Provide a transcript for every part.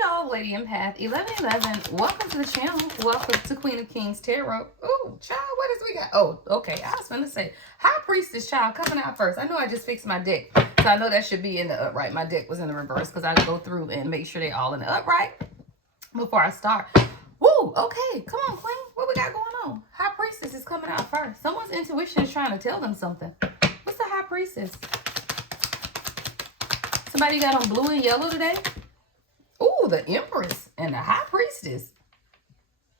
y'all, Theladyempath 1111. Welcome to the channel. Welcome to Queen of Kings Tarot. Oh, child, what else we got? Oh, okay. I was going to say, High Priestess, child, coming out first. I know I just fixed my deck, so I know that should be in the upright. My deck was in the reverse because I go through and make sure they all in the upright before I start. Woo, okay. Come on, Queen. What we got going on? High Priestess is coming out first. Someone's intuition is trying to tell them something. What's the High Priestess? Somebody got on blue and yellow today? Ooh, the Empress and the High Priestess.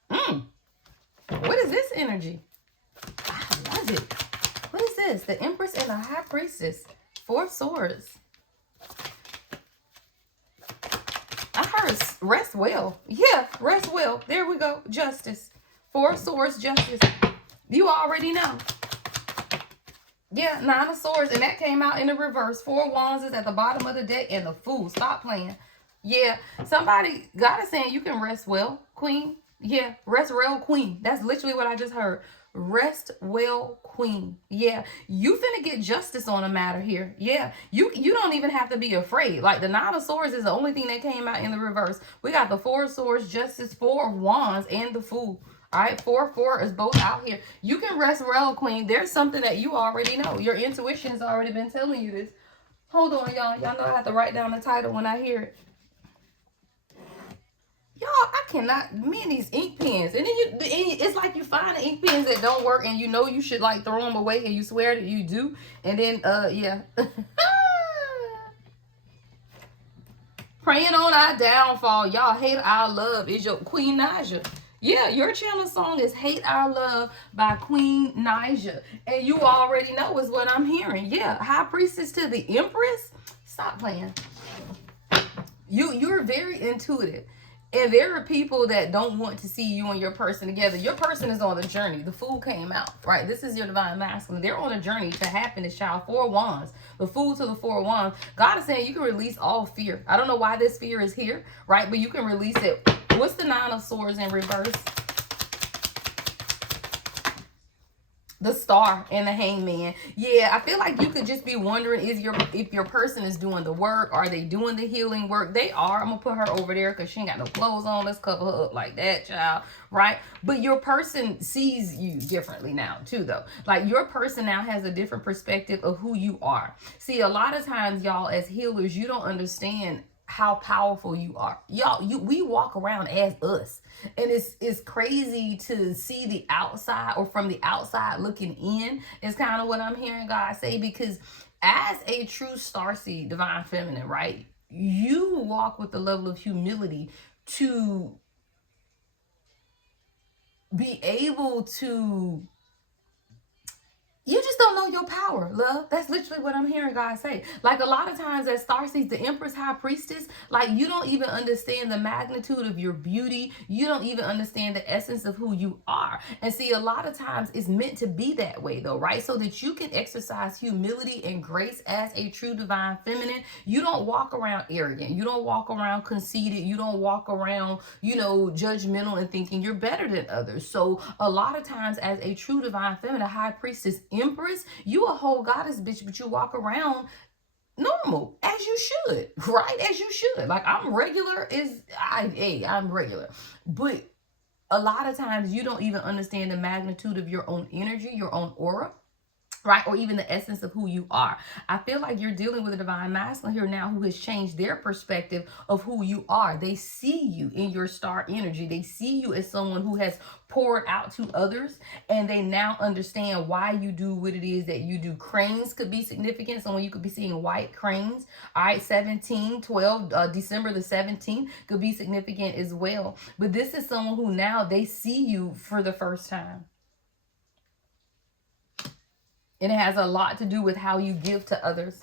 What is this energy? I love it. What is this? The Empress and the High Priestess. 4 swords. I heard rest well. Yeah, rest well. There we go. Justice. 4 swords, justice. You already know. Yeah, 9 of swords. And that came out in the reverse. 4 wands is at the bottom of the deck and the Fool. Stop playing. Yeah, somebody, God is saying you can rest well, Queen. Yeah, rest well, Queen. That's literally what I just heard. Rest well, Queen. Yeah, you finna get justice on a matter here. Yeah, you don't even have to be afraid. Like the 9 of swords is the only thing that came out in the reverse. We got the 4 of swords, justice, 4 of wands, and the Fool. All right, 4 is both out here. You can rest well, Queen. There's something that you already know. Your intuition has already been telling you this. Hold on, y'all. Y'all know I have to write down the title when I hear it. Y'all, I cannot, man, these ink pens. And then it's like you find the ink pens that don't work and you know you should like throw them away and you swear that you do. And then, yeah. Praying on our downfall. Y'all, Hate Our Love is your Queen Naja. Yeah, your channel song is Hate Our Love by Queen Naja. And you already know is what I'm hearing. Yeah, High Priestess to the Empress. Stop playing. You're very intuitive. And there are people that don't want to see you and your person together. Your person is on a journey. The Fool came out, right? This is your divine masculine. They're on a journey to happiness, child. 4 wands. The Fool to the 4 wands. God is saying you can release all fear. I don't know why this fear is here, right? But you can release it. What's the 9 of swords in reverse? The Star and the Hangman. Yeah, I feel like you could just be wondering if your person is doing the work. Are they doing the healing work? They are. I'm going to put her over there because she ain't got no clothes on. Let's cover her up like that, child. Right? But your person sees you differently now, too, though. Like, your person now has a different perspective of who you are. See, a lot of times, y'all, as healers, you don't understand how powerful you are. Y'all, we walk around as us. And it's crazy to see the outside, or from the outside looking in, is kind of what I'm hearing God say, because as a true starseed, divine feminine, right, you walk with the level of humility to be able to, you just don't know your power, love. That's literally what I'm hearing God say. Like, a lot of times as starseeds, the Empress, High Priestess, like, you don't even understand the magnitude of your beauty. You don't even understand the essence of who you are. And see, a lot of times it's meant to be that way, though, right? So that you can exercise humility and grace as a true divine feminine. You don't walk around arrogant. You don't walk around conceited. You don't walk around, judgmental and thinking you're better than others. So a lot of times as a true divine feminine, High Priestess, Empress, you a whole goddess, bitch, but you walk around normal, as you should, right? As you should. Like, I'm regular, I'm regular. But a lot of times you don't even understand the magnitude of your own energy, your own aura, right? Or even the essence of who you are. I feel like you're dealing with a divine masculine here now who has changed their perspective of who you are. They see you in your star energy. They see you as someone who has poured out to others, and they now understand why you do what it is that you do. Cranes could be significant. Someone you could be seeing white cranes. All right, 12 December the 17th could be significant as well. But this is someone who now they see you for the first time. And it has a lot to do with how you give to others.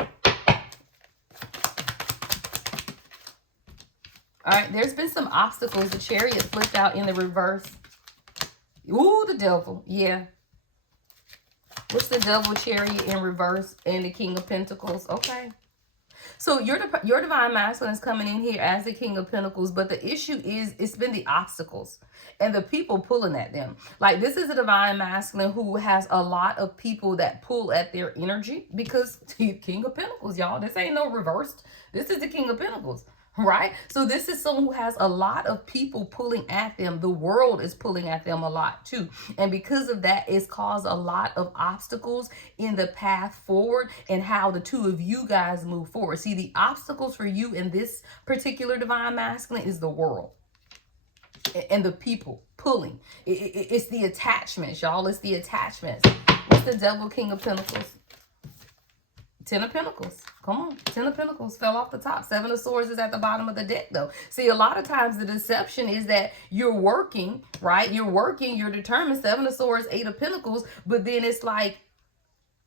All right, there's been some obstacles. The Chariot flipped out in the reverse. Ooh, the Devil. Yeah. What's the Devil, Chariot in reverse, and the King of Pentacles? Okay. So your divine masculine is coming in here as the King of Pentacles, but the issue is it's been the obstacles and the people pulling at them. Like, this is a divine masculine who has a lot of people that pull at their energy, because King of Pentacles, y'all. This ain't no reversed. This is the King of Pentacles. right? So this is someone who has a lot of people pulling at them. The world is pulling at them a lot too. And because of that, it's caused a lot of obstacles in the path forward and how the two of you guys move forward. See, the obstacles for you in this particular divine masculine is the world and the people pulling. It's the attachments, y'all. It's the attachments. What's the devil, King of Pentacles? 10 of Pentacles. Come on. 10 of Pentacles fell off the top. 7 of Swords is at the bottom of the deck, though. See, a lot of times the deception is that you're working, right? You're working, you're determined. 7 of Swords, 8 of Pentacles. But then it's like,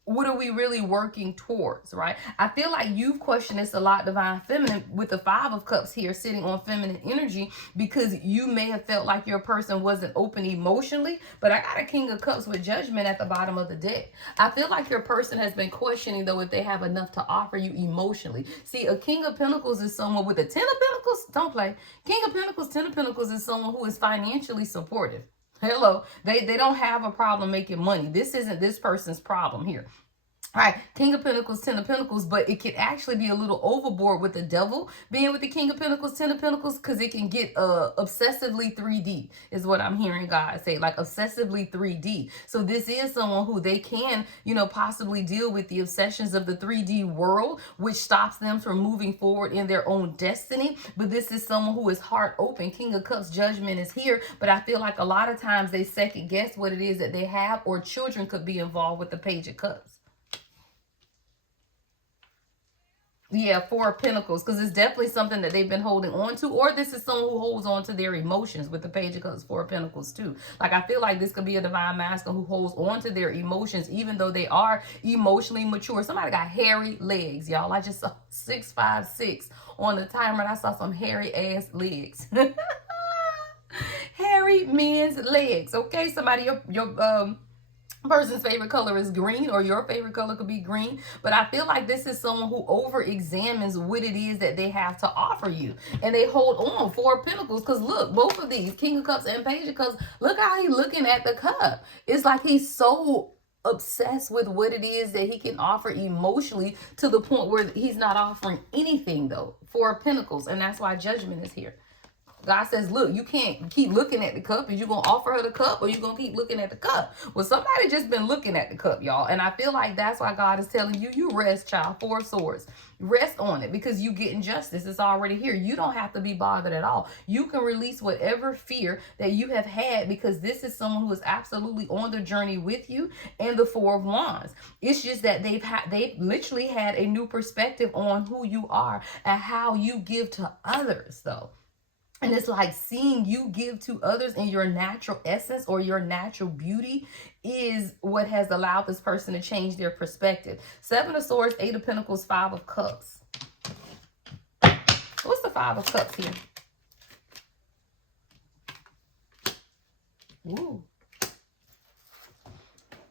what are we really working towards, right? I feel like you've questioned this a lot, Divine Feminine, with the 5 of Cups here sitting on feminine energy, because you may have felt like your person wasn't open emotionally, but I got a King of Cups with Judgment at the bottom of the deck. I feel like your person has been questioning, though, if they have enough to offer you emotionally. See, a King of Pentacles is someone with a 10 of Pentacles. Don't play. King of Pentacles, 10 of Pentacles is someone who is financially supportive. Hello, they don't have a problem making money. This isn't this person's problem here. All right, King of Pentacles, 10 of Pentacles, but it can actually be a little overboard with the devil being with the King of Pentacles, 10 of Pentacles, because it can get obsessively 3D is what I'm hearing God say, like obsessively 3D. So this is someone who they can, you know, possibly deal with the obsessions of the 3D world, which stops them from moving forward in their own destiny. But this is someone who is heart open. King of Cups, Judgment is here, but I feel like a lot of times they second guess what it is that they have, or children could be involved with the Page of Cups. Yeah, 4 of Pentacles, because it's definitely something that they've been holding on to, or this is someone who holds on to their emotions with the Page of Cups, 4 of Pentacles too. Like, I feel like this could be a divine masculine who holds on to their emotions, even though they are emotionally mature. Somebody got hairy legs, y'all. I just saw 656 on the timer, and I saw some hairy ass legs. Hairy men's legs. Okay, somebody, your person's favorite color is green, or your favorite color could be green, but I feel like this is someone who over examines what it is that they have to offer you, and they hold on. 4 of Pentacles, because look, both of these, King of Cups and Page of Cups, look how he's looking at the cup. It's like he's so obsessed with what it is that he can offer emotionally, to the point where he's not offering anything, though. 4 of Pentacles, and that's why Judgment is here. God says, look, you can't keep looking at the cup. Is you going to offer her the cup, or you going to keep looking at the cup? Well, somebody just been looking at the cup, y'all. And I feel like that's why God is telling you, you rest, child. 4 of Swords. Rest on it, because you getting justice. It's already here. You don't have to be bothered at all. You can release whatever fear that you have had, because this is someone who is absolutely on the journey with you. And the 4 of Wands. It's just that they've literally had a new perspective on who you are and how you give to others, though. And it's like seeing you give to others in your natural essence, or your natural beauty, is what has allowed this person to change their perspective. 7 of Swords, 8 of Pentacles, 5 of Cups. What's the 5 of Cups here? Ooh.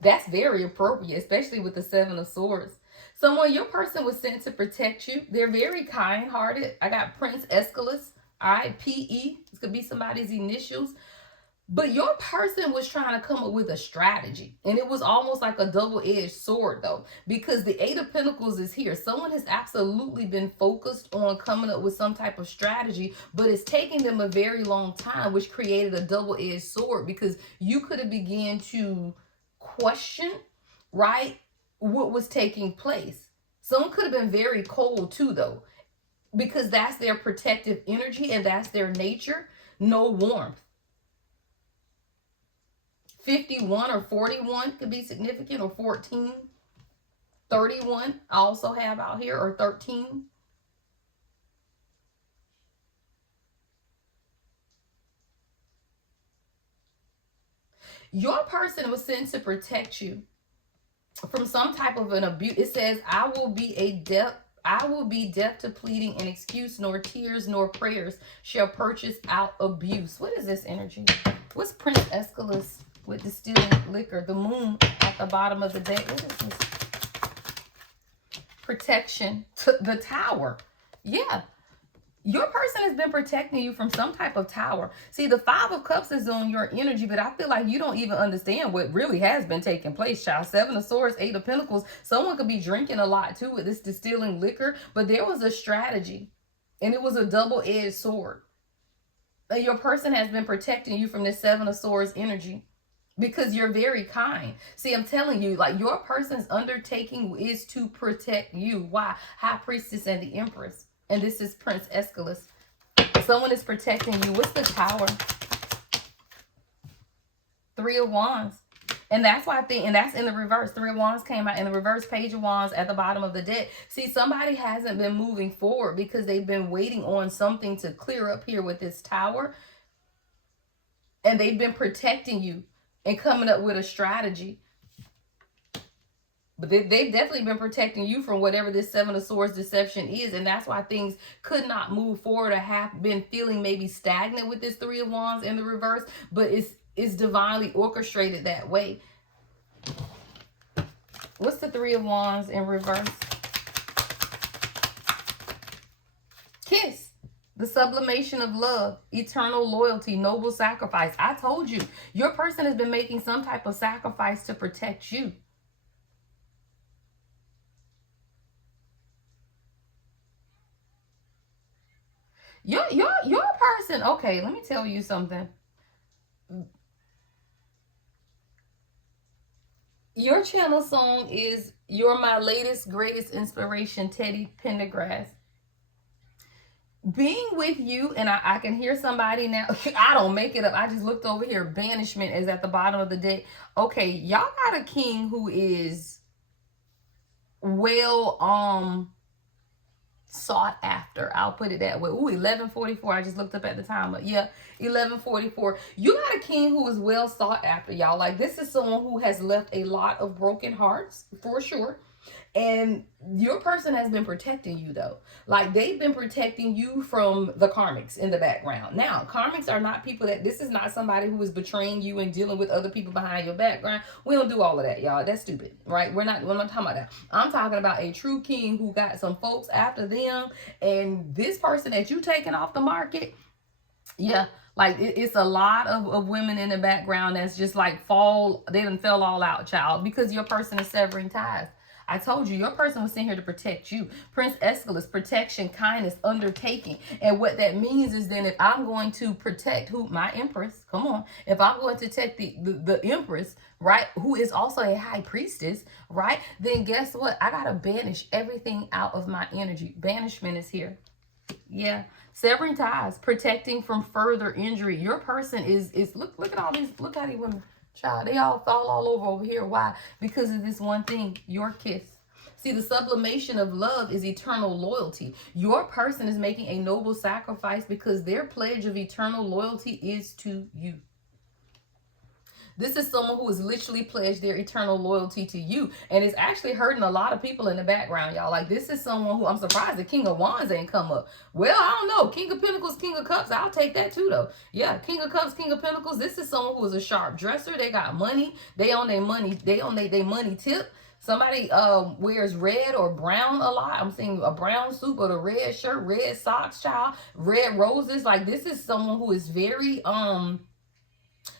That's very appropriate, especially with the 7 of Swords. Someone, your person was sent to protect you. They're very kind-hearted. I got Prince Aeschylus. All right, PE. This could be somebody's initials. But your person was trying to come up with a strategy. And it was almost like a double-edged sword, though. Because the 8 of Pentacles is here. Someone has absolutely been focused on coming up with some type of strategy. But it's taking them a very long time, which created a double-edged sword. Because you could have began to question, right, what was taking place. Someone could have been very cold, too, though. Because that's their protective energy, and that's their nature. No warmth. 51 or 41 could be significant, or 14. 31 I also have out here, or 13. Your person was sent to protect you from some type of an abuse. It says, I will be deaf to pleading and excuse, nor tears nor prayers shall purchase out abuse. What is this energy? What's Prince Aeschylus with distilling liquor? The moon at the bottom of the deck. What is this? Protection. The Tower. Yeah. Your person has been protecting you from some type of tower. See, the 5 of Cups is on your energy, but I feel like you don't even understand what really has been taking place, child. 7 of Swords, 8 of Pentacles. Someone could be drinking a lot, too, with this distilling liquor, but there was a strategy. And it was a double-edged sword. Your person has been protecting you from this Seven of Swords energy because you're very kind. See, I'm telling you, like, your person's undertaking is to protect you. Why? High Priestess and the Empress. And this is Prince Aeschylus. Someone is protecting you. What's the Tower? Three of Wands. And that's why I think, and that's in the reverse. Three of Wands came out in the reverse, Page of Wands at the bottom of the deck. See, somebody hasn't been moving forward because they've been waiting on something to clear up here with this Tower. And they've been protecting you and coming up with a strategy. But they've definitely been protecting you from whatever this Seven of Swords deception is. And that's why things could not move forward or have been feeling maybe stagnant with this Three of Wands in the reverse. But it's divinely orchestrated that way. What's the Three of Wands in reverse? Kiss. The sublimation of love, eternal loyalty, noble sacrifice. I told you, your person has been making some type of sacrifice to protect you. Your person, okay, let me tell you something. Your channel song is You're My Latest Greatest Inspiration, Teddy Pendergrass. Being with you, and I can hear somebody now. I don't make it up. I just looked over here. Banishment is at the bottom of the deck. Okay, y'all got a king who is well sought after. I'll put it that way. Ooh, 11:44. I just looked up at the time. But yeah, 11:44. You got a king who is well sought after, y'all. Like, this is someone who has left a lot of broken hearts, for sure. And your person has been protecting you, though. Like, they've been protecting you from the karmics in the background. Now, karmics are not people that, this is not somebody who is betraying you and dealing with other people behind your background. We don't do all of that, y'all. That's stupid, right? We're not talking about that. I'm talking about a true king who got some folks after them. And this person that you taking off the market, yeah, like it's a lot of women in the background that's just like they done fell all out, child, because your person is severing ties. I told you, your person was sent here to protect you. Prince Aeschylus, protection, kindness, undertaking. And what that means is then if I'm going to protect my Empress, come on. If I'm going to protect the Empress, right, who is also a high priestess, right, then guess what? I got to banish everything out of my energy. Banishment is here. Yeah. Severing ties, protecting from further injury. Your person is look at all these, look at these women. Child, they all fall all over here. Why? Because of this one thing, your kiss. See, the sublimation of love is eternal loyalty. Your person is making a noble sacrifice because their pledge of eternal loyalty is to you. This is someone who has literally pledged their eternal loyalty to you. And it's actually hurting a lot of people in the background, y'all. Like, this is someone who, I'm surprised the King of Wands ain't come up. Well, I don't know. King of Pentacles, King of Cups. I'll take that too, though. Yeah, King of Cups, King of Pentacles. This is someone who is a sharp dresser. They got money. They own their money. They own their money tip. Somebody wears red or brown a lot. I'm seeing a brown suit or a red shirt, red socks, child, red roses. Like, this is someone who is very,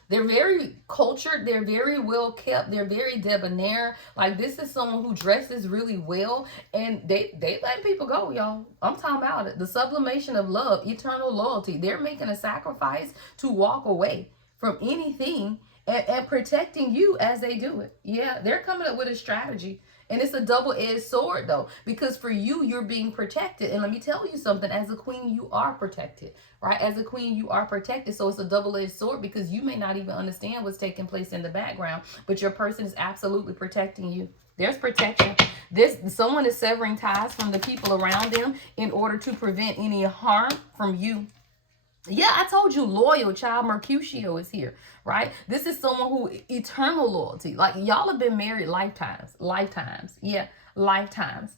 they're very cultured. They're very well kept. They're very debonair. Like, this is someone who dresses really well. And they let people go, y'all. I'm talking about it. The sublimation of love, eternal loyalty. They're making a sacrifice to walk away from anything and protecting you as they do it. Yeah, they're coming up with a strategy. And it's a double-edged sword, though, because for you, you're being protected. And let me tell you something. As a queen, you are protected, right? As a queen, you are protected. So it's a double-edged sword because you may not even understand what's taking place in the background, but your person is absolutely protecting you. There's protection. Someone is severing ties from the people around them in order to prevent any harm from you. Yeah, I told you, loyal, child. Mercutio is here, right? This is someone who, eternal loyalty. Like, y'all have been married lifetimes. Yeah, lifetimes.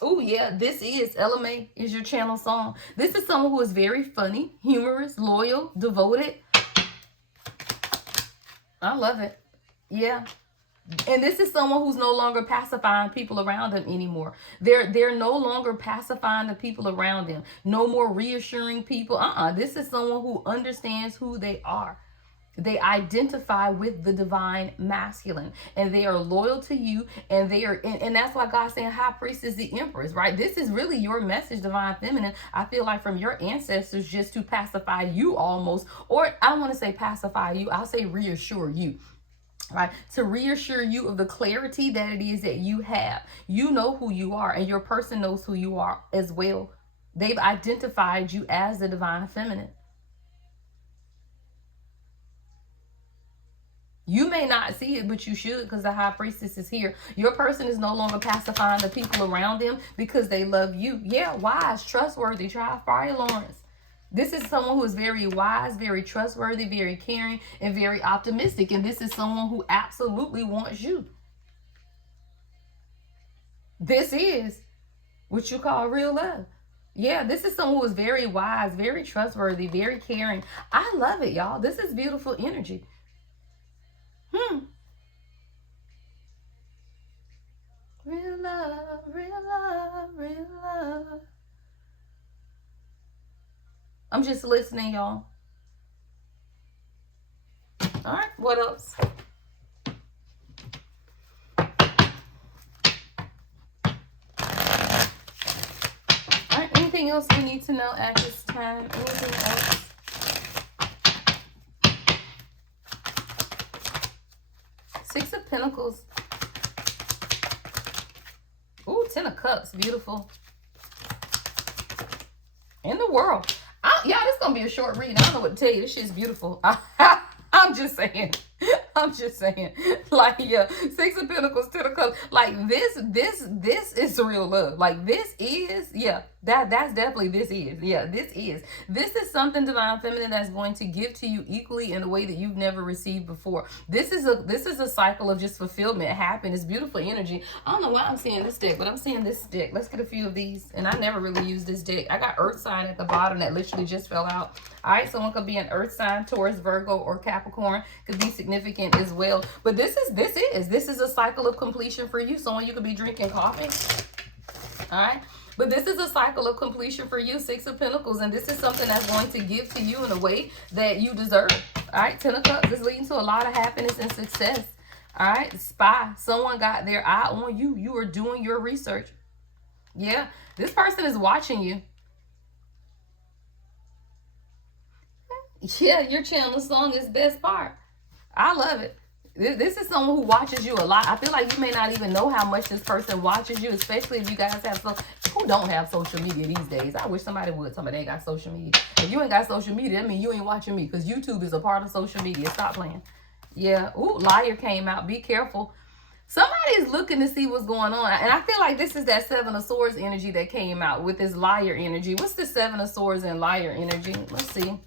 Oh, yeah, this is LMA is your channel song. This is someone who is very funny, humorous, loyal, devoted. I love it. Yeah. And this is someone who's no longer pacifying people around them anymore. They're no longer pacifying the people around them. No more reassuring people. This is someone who understands who they are. They identify with the divine masculine, and they are loyal to you, and they are, and that's why God's saying high priest is the empress, right? This is really your message, divine feminine. I feel like from your ancestors, just to pacify you almost, or I don't want to say pacify you, I'll say reassure you. Right, to reassure you of the clarity that it is that you have. You know who you are, and your person knows who you are as well. They've identified you as the divine feminine. You may not see it, but you should, because the high priestess is here. Your person is no longer pacifying the people around them because they love you. Yeah, wise, trustworthy. Try Fire Lawrence. This is someone who is very wise, very trustworthy, very caring, and very optimistic. And this is someone who absolutely wants you. This is what you call real love. Yeah, this is someone who is very wise, very trustworthy, very caring. I love it, y'all. This is beautiful energy. Real love, real love, real love. I'm just listening, y'all. All right, what else? All right, anything else we need to know at this time? Anything else? Six of Pentacles. Ooh, 10 of Cups. Beautiful. In the world. Y'all, this is going to be a short read. I don't know what to tell you. This shit's beautiful. I'm just saying. I'm just saying. Like, yeah, Six of Pentacles, 10 of Cups. Like, this is real love. Like, this is, yeah, that's definitely, this is. Yeah, this is. This is something, divine feminine, that's going to give to you equally in a way that you've never received before. This is a cycle of just fulfillment, happiness, beautiful energy. I don't know why I'm seeing this deck, but I'm seeing this deck. Let's get a few of these. And I never really used this deck. I got Earth sign at the bottom that literally just fell out. All right, someone could be an Earth sign, Taurus, Virgo, or Capricorn. Could be significant as well. But this is a cycle of completion for you. Someone you could be drinking coffee. All right. But this is a cycle of completion for you, Six of Pentacles. And this is something that's going to give to you in a way that you deserve. All right. 10 of Cups is leading to a lot of happiness and success. All right. Spy. Someone got their eye on you. You are doing your research. Yeah. This person is watching you. Yeah. Your channel song is best part. I love it. This is someone who watches you a lot. I feel like you may not even know how much this person watches you, especially if you guys have who don't have social media these days. I wish somebody would. Somebody ain't got social media. If you ain't got social media, that means you ain't watching me, because YouTube is a part of social media. Stop playing. Yeah. Ooh, Liar came out. Be careful. Somebody is looking to see what's going on. And I feel like this is that Seven of Swords energy that came out with this Liar energy. What's the Seven of Swords and Liar energy? Let's see.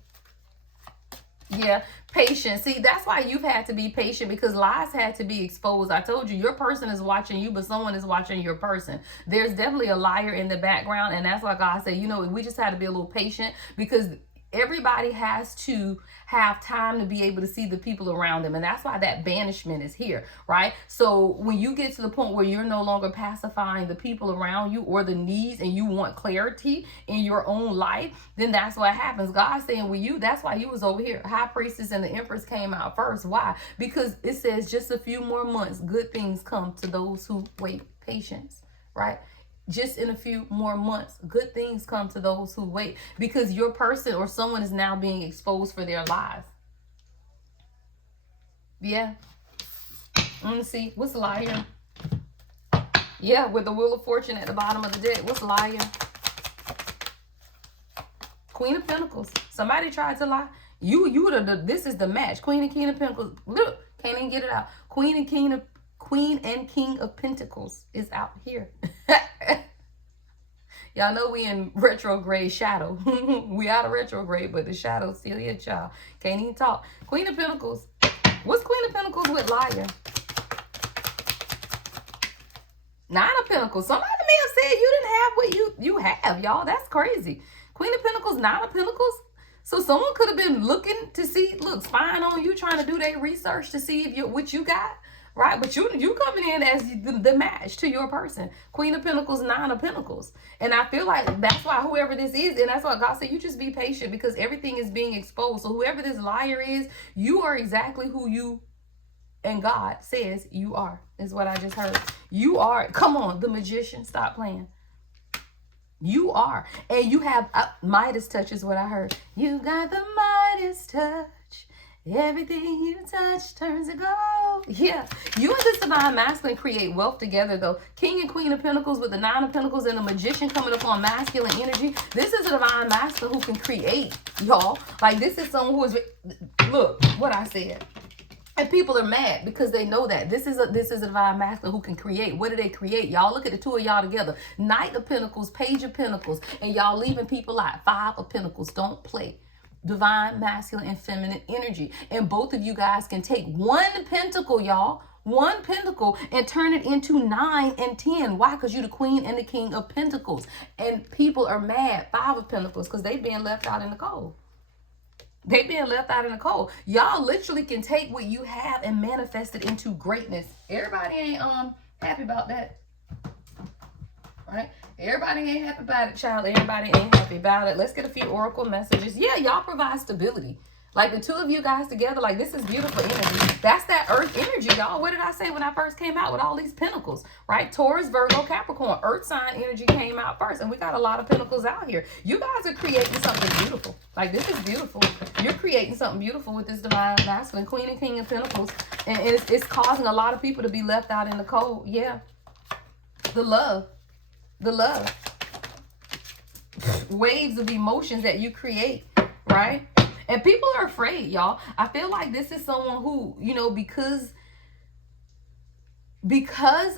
Yeah, patience. See, that's why you've had to be patient, because lies had to be exposed. I told you, your person is watching you, but someone is watching your person. There's definitely a liar in the background, and that's why God said, you know, we just had to be a little patient, because everybody has to have time to be able to see the people around them. And that's why that banishment is here, right? So when you get to the point where you're no longer pacifying the people around you or the needs, and you want clarity in your own life, then that's what happens. God's saying with you, that's why you was over here. High Priestess and the Empress came out first. Why? Because it says just a few more months, good things come to those who wait. Patience, right? Just in a few more months, good things come to those who wait, because your person or someone is now being exposed for their lies. Yeah. Let me see. What's Liar? Yeah, with the Wheel of Fortune at the bottom of the deck. What's Liar? Queen of Pentacles. Somebody tried to lie. This is the match. Queen and King of Pentacles. Look, can't even get it out. Queen and King of Pentacles is out here. Y'all know we in retrograde shadow. We out of retrograde, but the shadow's still here, child. Can't even talk. Queen of Pentacles. What's Queen of Pentacles with Liar? Nine of Pentacles. Somebody may have said you didn't have what you have, y'all. That's crazy. Queen of Pentacles, Nine of Pentacles. So someone could have been looking to see, look, spying on you, trying to do their research to see if what you got. right? But you coming in as the match to your person. Queen of Pentacles, Nine of Pentacles. And I feel like that's why whoever this is, and that's why God said, you just be patient because everything is being exposed. So whoever this liar is, you are exactly who you and God says you are, is what I just heard. You are, come on, the magician, stop playing. You are. And you have Midas touch is what I heard. You got the Midas touch. Everything you touch turns to gold. Yeah. You and this divine masculine create wealth together, though. King and Queen of Pentacles with the Nine of Pentacles and the magician coming up on masculine energy. This is a divine masculine who can create, y'all. Like, this is someone who is, look what I said. And people are mad because they know that this is a divine masculine who can create. What do they create? Y'all look at the two of y'all together. Knight of Pentacles, Page of Pentacles, and y'all leaving people out. Five of Pentacles. Don't play. Divine masculine and feminine energy. And both of you guys can take one pentacle, y'all. One pentacle and turn it into 9 and 10. Why? Because you're the Queen and the King of Pentacles. And people are mad. Five of Pentacles because they've been left out in the cold. They being left out in the cold. Y'all literally can take what you have and manifest it into greatness. Everybody ain't happy about that. Right? Everybody ain't happy about it, child. Everybody ain't happy about it. Let's get a few oracle messages. Yeah, y'all provide stability. Like the two of you guys together, like this is beautiful energy. That's that earth energy, y'all. What did I say when I first came out with all these pentacles, right? Taurus, Virgo, Capricorn, earth sign energy came out first. And we got a lot of pentacles out here. You guys are creating something beautiful. Like this is beautiful. You're creating something beautiful with this divine masculine, Queen and King of Pentacles. And it's causing a lot of people to be left out in the cold. Yeah. The love. The love. Waves of emotions that you create, right? And people are afraid, y'all. I feel like this is someone who, you know, because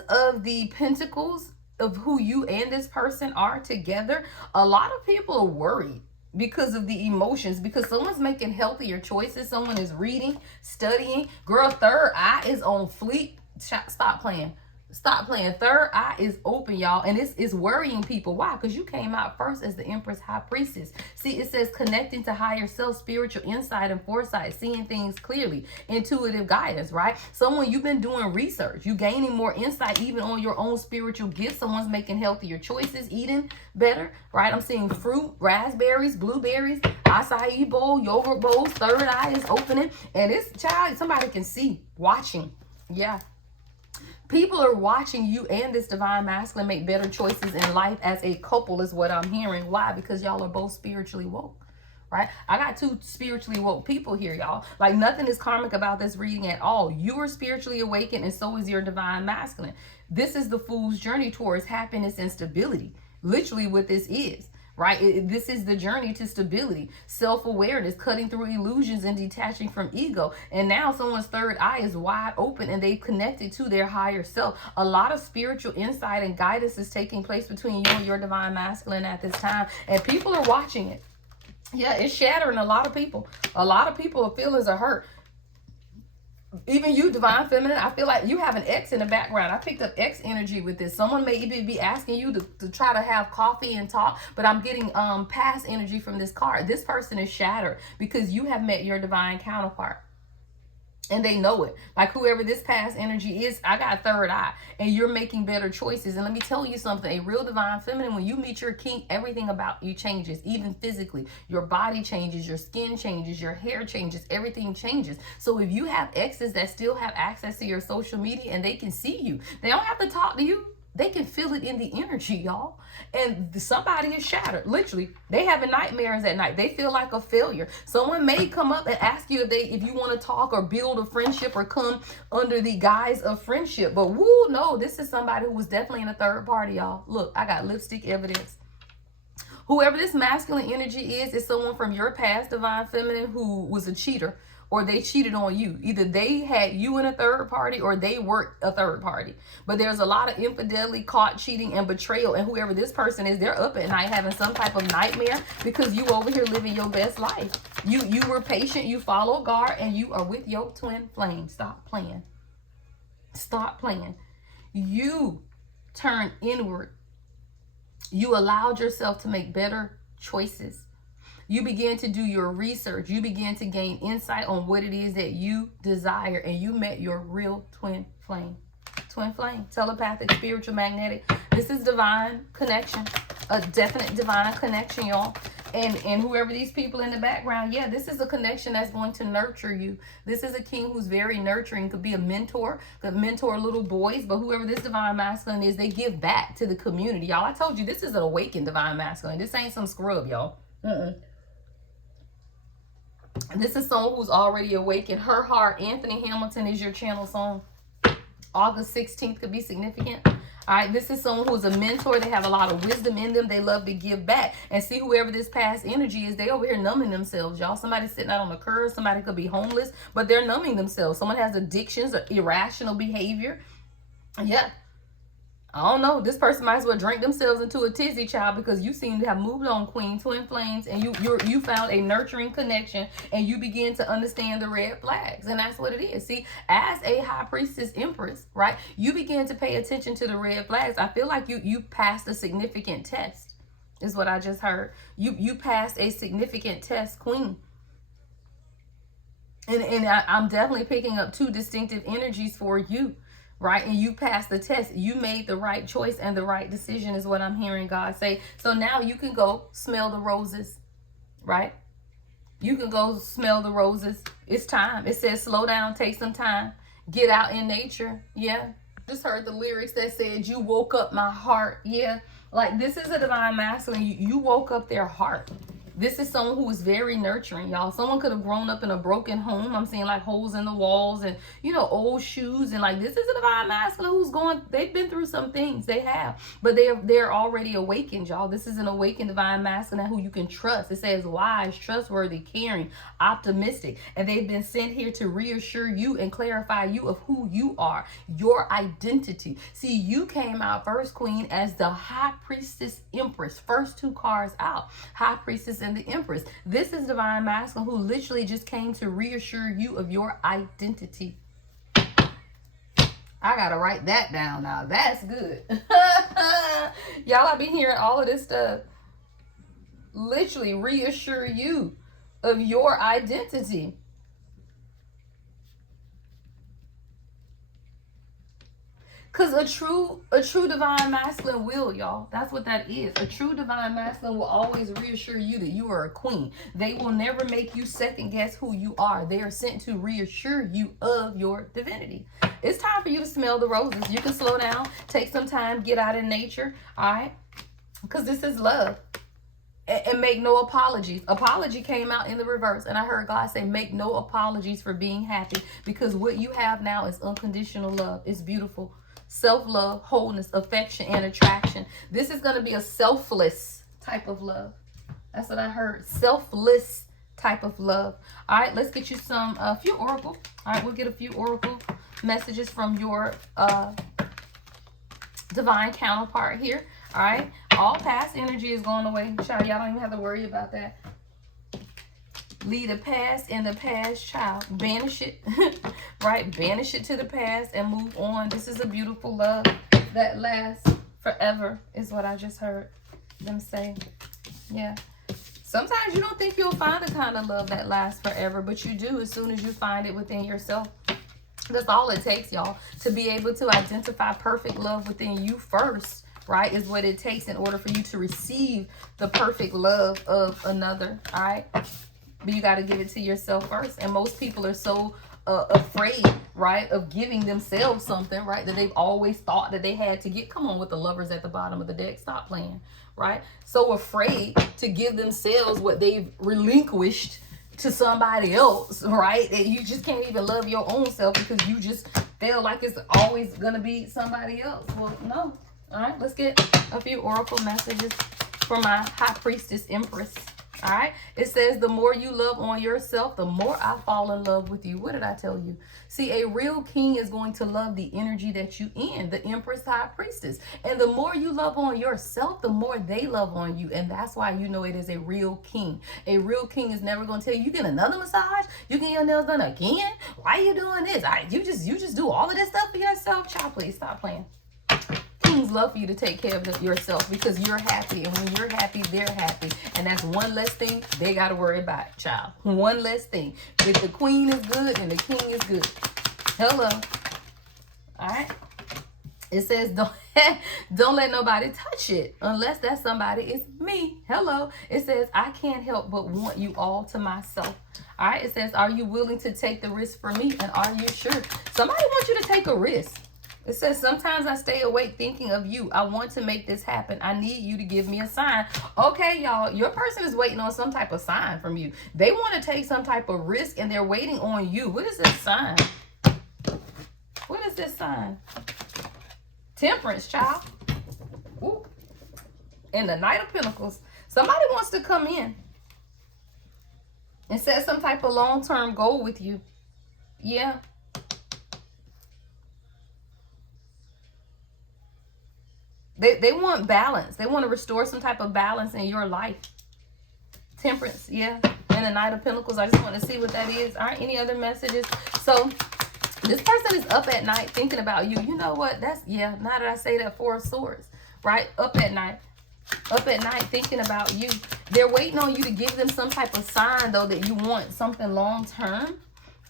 of the pentacles of who you and this person are together, a lot of people are worried because of the emotions, because someone's making healthier choices. Someone is reading, studying. Girl, third eye is on fleek. Stop playing. Stop playing. Third eye is open, y'all. And it's worrying people. Why? Because you came out first as the Empress High Priestess. See, it says connecting to higher self, spiritual insight and foresight, seeing things clearly, intuitive guidance, right? Someone, you've been doing research. You gaining more insight even on your own spiritual gifts. Someone's making healthier choices, eating better, right? I'm seeing fruit, raspberries, blueberries, acai bowl, yogurt bowls. Third eye is opening. And this child, somebody can see, watching. Yeah. People are watching you and this divine masculine make better choices in life as a couple is what I'm hearing. Why? Because y'all are both spiritually woke, right? I got two spiritually woke people here, y'all. Like nothing is karmic about this reading at all. You are spiritually awakened and so is your divine masculine. This is the fool's journey towards happiness and stability. Literally what this is. Right? This is the journey to stability, self-awareness, cutting through illusions and detaching from ego. And now someone's third eye is wide open and they've connected to their higher self. A lot of spiritual insight and guidance is taking place between you and your divine masculine at this time. And people are watching it. Yeah, it's shattering a lot of people. A lot of people's feelings are hurt. Even you, divine feminine, I feel like you have an X in the background. I picked up X energy with this. Someone may even be asking you to try to have coffee and talk, but I'm getting past energy from this card. This person is shattered because you have met your divine counterpart. And they know it. Like whoever this past energy is, I got third eye. And you're making better choices. And let me tell you something. A real divine feminine, when you meet your king, everything about you changes. Even physically. Your body changes. Your skin changes. Your hair changes. Everything changes. So if you have exes that still have access to your social media and they can see you, they don't have to talk to you. They can feel it in the energy, y'all. And somebody is shattered. Literally, they having nightmares at night. They feel like a failure. Someone may come up and ask you if you want to talk or build a friendship or come under the guise of friendship. But woo, no, this is somebody who was definitely in a third party, y'all. Look, I got lipstick evidence. Whoever this masculine energy is someone from your past, divine feminine, who was a cheater. Or they cheated on you. Either they had you in a third party or they were a third party. But there's a lot of infidelity, caught cheating, and betrayal. And whoever this person is, they're up at night having some type of nightmare because you over here living your best life. You were patient, you follow God, and you are with your twin flame. Stop playing. Stop playing. You turn inward. You allowed yourself to make better choices. You begin to do your research. You begin to gain insight on what it is that you desire, and you met your real twin flame. Twin flame, telepathic, spiritual, magnetic. This is divine connection, a definite divine connection, y'all. And whoever these people in the background, yeah, this is a connection that's going to nurture you. This is a king who's very nurturing. Could be a mentor, could mentor little boys, but whoever this divine masculine is, they give back to the community, y'all. I told you, this is an awakened divine masculine. This ain't some scrub, y'all. This is someone who's already awakened. Her Heart, Anthony Hamilton is your channel song. August 16th could be significant. All right, this is someone who's a mentor. They have a lot of wisdom in them. They love to give back. And see, whoever this past energy is, they over here numbing themselves, y'all. Somebody sitting out on the curb. Somebody could be homeless, but they're numbing themselves. Someone has addictions or irrational behavior. Yeah. I don't know. This person might as well drink themselves into a tizzy, child, because you seem to have moved on, Queen, twin flames, and you found a nurturing connection, and you begin to understand the red flags, and that's what it is. See, as a high priestess empress, right, you begin to pay attention to the red flags. I feel like you passed a significant test, is what I just heard. You passed a significant test, Queen. And I'm definitely picking up two distinctive energies for you. Right? And you passed the test. You made the right choice and the right decision is what I'm hearing God say. So now you can go smell the roses, right? You can go smell the roses. It's time. It says slow down, take some time, get out in nature. Yeah. Just heard the lyrics that said, you woke up my heart. Yeah. Like, this is a divine masculine. You woke up their heart. This is someone who is very nurturing, y'all. Someone could have grown up in a broken home. I'm seeing like holes in the walls and, you know, old shoes. And like, this is a divine masculine who's they've been through some things. They have. But they're already awakened, y'all. This is an awakened divine masculine who you can trust. It says wise, trustworthy, caring, optimistic. And they've been sent here to reassure you and clarify you of who you are, your identity. See, you came out first, Queen, as the High Priestess Empress. First two cards out. High Priestess and the Empress. This is divine masculine who literally just came to reassure you of your identity. I gotta write that down now. That's good. Y'all, I've been hearing all of this stuff. Literally reassure you of your identity. Because a true divine masculine will, y'all. That's what that is. A true divine masculine will always reassure you that you are a queen. They will never make you second guess who you are. They are sent to reassure you of your divinity. It's time for you to smell the roses. You can slow down, take some time, get out in nature, all right? Because this is love. And make no apologies. Apology came out in the reverse. And I heard God say, make no apologies for being happy. Because what you have now is unconditional love. It's beautiful. Self-love, wholeness, affection, and attraction. This is going to be a selfless type of love. That's what I heard. Selfless type of love. All right, let's get you a few oracle. All right, we'll get a few oracle messages from your divine counterpart here. All right, all past energy is going away. Child, y'all don't even have to worry about that. Leave the past in the past, child. Banish it, right? Banish it to the past and move on. This is a beautiful love that lasts forever, is what I just heard them say. Yeah. Sometimes you don't think you'll find the kind of love that lasts forever, but you do as soon as you find it within yourself. That's all it takes, y'all, to be able to identify perfect love within you first, right, is what it takes in order for you to receive the perfect love of another, all right? But you got to give it to yourself first. And most people are so afraid, right, of giving themselves something, right, that they've always thought that they had to get. Come on with the lovers at the bottom of the deck. Stop playing, right? So afraid to give themselves what they've relinquished to somebody else, right? And you just can't even love your own self because you just feel like it's always going to be somebody else. Well, no. All right, let's get a few oracle messages for my High Priestess Empress. All right, it says the more you love on yourself, the more I fall in love with you. What did I tell you? See, a real king is going to love the energy that you in, the Empress, High Priestess. And the more you love on yourself, the more they love on you. And that's why you know it is a real king. A real king is never going to tell you, you get another massage? You get your nails done again? Why are you doing this? You just do all of this stuff for yourself? Child, please stop playing. kings love for you to take care of yourself because you're happy. And when you're happy, they're happy. And that's one less thing they got to worry about, child. One less thing. If the queen is good and the king is good. Hello. All right. It says, don't let nobody touch it unless that somebody is me. Hello. It says, I can't help but want you all to myself. All right. It says, are you willing to take the risk for me? And are you sure? Somebody wants you to take a risk. It says, sometimes I stay awake thinking of you. I want to make this happen. I need you to give me a sign. Okay, y'all, your person is waiting on some type of sign from you. They want to take some type of risk and they're waiting on you. What is this sign? What is this sign? Temperance, child. Ooh. And the Knight of Pentacles. Somebody wants to come in and set some type of long-term goal with you. Yeah. They want balance. They want to restore some type of balance in your life. Temperance, yeah. And the Knight of Pentacles. I just want to see what that is. All right, any other messages? So this person is up at night thinking about you. You know what? That's, yeah, now that I say that, Four of Swords, right? Up at night thinking about you. They're waiting on you to give them some type of sign, though, that you want something long term.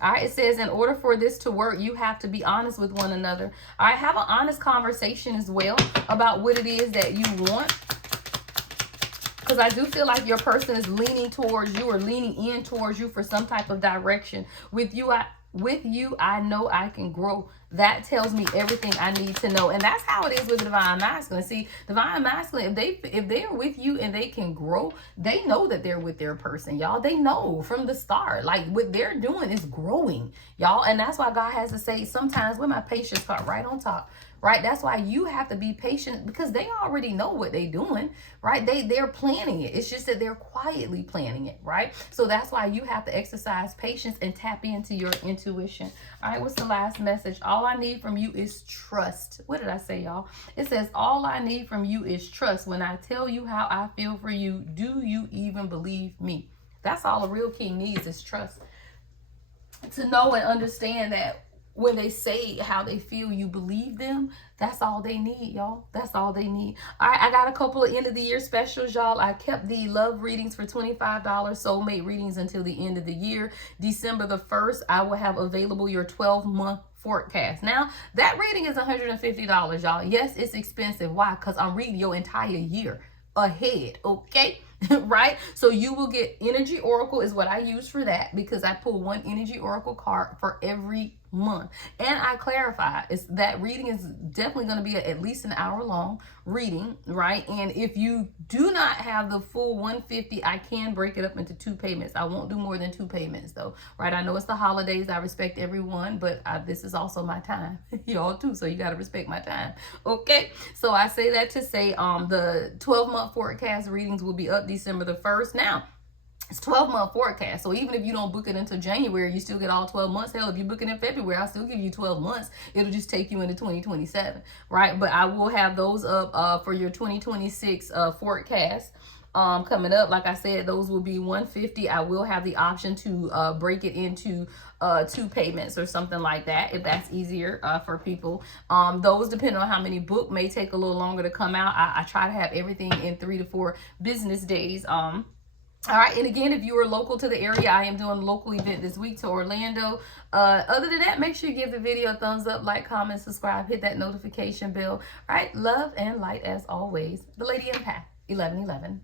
All right, it says in order for this to work, you have to be honest with one another. All right, have an honest conversation as well about what it is that you want. Because I do feel like your person is leaning towards you or leaning in towards you for some type of direction. With you, I know I can grow. That tells me everything I need to know. And that's how it is with the Divine Masculine. See, Divine Masculine, if they're with you and they can grow, they know that they're with their person, y'all. They know from the start. Like, what they're doing is growing, y'all. And that's why God has to say sometimes with my patience card right on top, right? That's why you have to be patient because they already know what they're doing, right? They're planning it. It's just that they're quietly planning it, right? So that's why you have to exercise patience and tap into your intuition. All right, what's the last message? All I need from you is trust. What did I say, y'all? It says, all I need from you is trust. When I tell you how I feel for you, do you even believe me? That's all a real king needs is trust. To know and understand that when they say how they feel, you believe them. That's all they need, y'all. That's all they need. All right, I got a couple of end of the year specials, y'all. I kept the love readings for $25, soulmate readings until the end of the year. December the 1st, I will have available your 12-month forecast. Now, that reading is $150, y'all. Yes, it's expensive. Why? Because I'm reading your entire year ahead, okay? Right? So you will get Energy Oracle is what I use for that because I pull one Energy Oracle card for every month. And I clarify, that reading is definitely going to be at least an hour long reading, right? And if you do not have the full 150, I can break it up into 2 payments. I won't do more than 2 payments though, right? I know it's the holidays. I respect everyone, but this is also my time, y'all too. So you got to respect my time. Okay. So I say that to say, the 12-month forecast readings will be up December the 1st. Now, it's 12-month forecast. So even if you don't book it until January, you still get all 12 months. Hell, if you book it in February, I'll still give you 12 months. It'll just take you into 2027, right? But I will have those up for your 2026 forecast coming up. Like I said, those will be $150. I will have the option to break it into 2 payments or something like that, if that's easier for people. Those, depending on how many book, may take a little longer to come out. I try to have everything in 3 to 4 business days. All right, and again, if you are local to the area, I am doing a local event this week to Orlando. Other than that, make sure you give the video a thumbs up, like, comment, subscribe, hit that notification bell. All right, love and light as always. The Lady Empath, 1111.